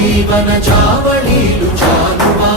జీవన చావళీలు చాలువా?